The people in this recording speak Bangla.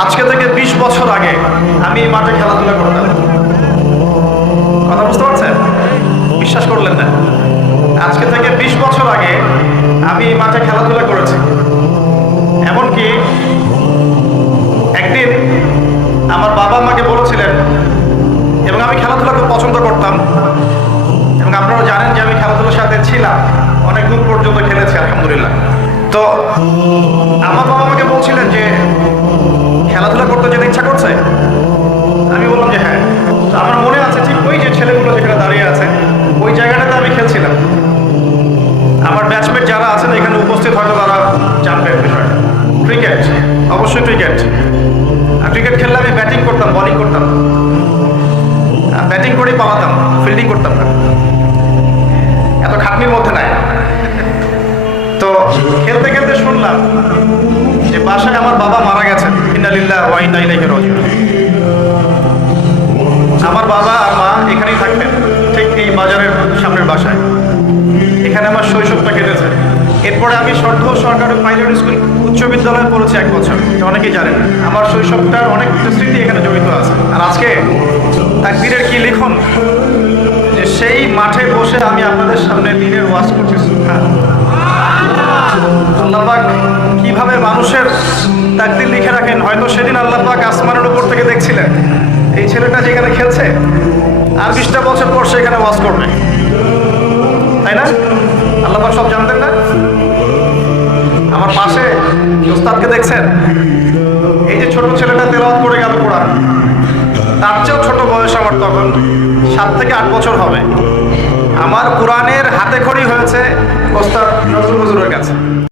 আজকে থেকে 20 বছর আগে আমি এই মাঠে খেলাধুলা করতাম। কথা বুঝতে পারছেন? বিশ্বাস করলেন না? আজকে থেকে 20 বছর আগে আমি এই মাঠে খেলাধুলা করেছি। এমনকি একদিন আমার বাবা আমাকে বলেছিলেন, এবং আমি খেলাধুলা খুব পছন্দ করতাম, এবং আপনারা জানেন যে আমি খেলাধুলার সাথে ছিলাম, অনেক দূর পর্যন্ত খেলেছি আলহামদুলিল্লাহ। তো আমার বাবা আমাকে বলছিলেন যে খেলাধুলা করতে যেতে ইচ্ছা করছে। আমি বললাম যে হ্যাঁ। তো আমার মনে আছে ঠিক ওই যে ছেলেগুলো যেখানে দাঁড়িয়ে আছে ওই জায়গাটাতে আমি খেলছিলাম। আমার ব্যাচমেট যারা আছেন এখানে উপস্থিত হয়তো তারা জানবেন বিষয়টা। ক্রিকেট, অবশ্যই ক্রিকেট। আর ক্রিকেট খেললে আমি ব্যাটিং করতাম, বলিং করতাম। ব্যাটিং করেই পালাতাম, ফিল্ডিং করতাম না, এত খাটনির মধ্যে নাই। তো খেলতে খেলতে শুনলাম যে বাসায় আমার বাবা মারা গেছেন। ইন্না লিল্লাহি ওয়া ইন্না ইলাইহি রাজিউন। আমার বাবা আর মা এখানেই থাকতেন, ঠিক এই বাজারের সামনের বাসায়। এখানে আমার শৈশবটা কেটেছে। এরপরে আমি সরকারি প্রাইমারি স্কুল উচ্চ বিদ্যালয়ে পড়েছি 1 বছর। অনেকেই জানেন আমার শৈশবটার অনেক স্মৃতি এখানে জড়িত আছে। আর আজকে তাকবীরের কি লিখন যে সেই মাঠে বসে আমি আপনাদের সামনে দিনের ওয়াজ করতেছি। আল্লাহ পাক কিভাবে মানুষের তাকদীর লিখে রাখেন। হয়তো সেদিন আল্লাহ পাক আসমানের উপর থেকে দেখছিলেন এই ছেলেটা যেখানে খেলছে আর 20টা বছর পর সে এখানে ওয়াজ করবে, তাই না? আল্লাহ পাক সব জানতেন না? আমার পাশে ওস্তাদকে দেখছেন, এই যে ছোট ছেলেটা তেলাওয়াত করে গেল কোরআন, তার চেয়েও ছোট বয়স আমার, তখন 7 থেকে 8 বছর হবে। আমার কোরআনের হাতে খড়ি হয়েছে ওস্তাদ নজরুল হুজুরের কাছে।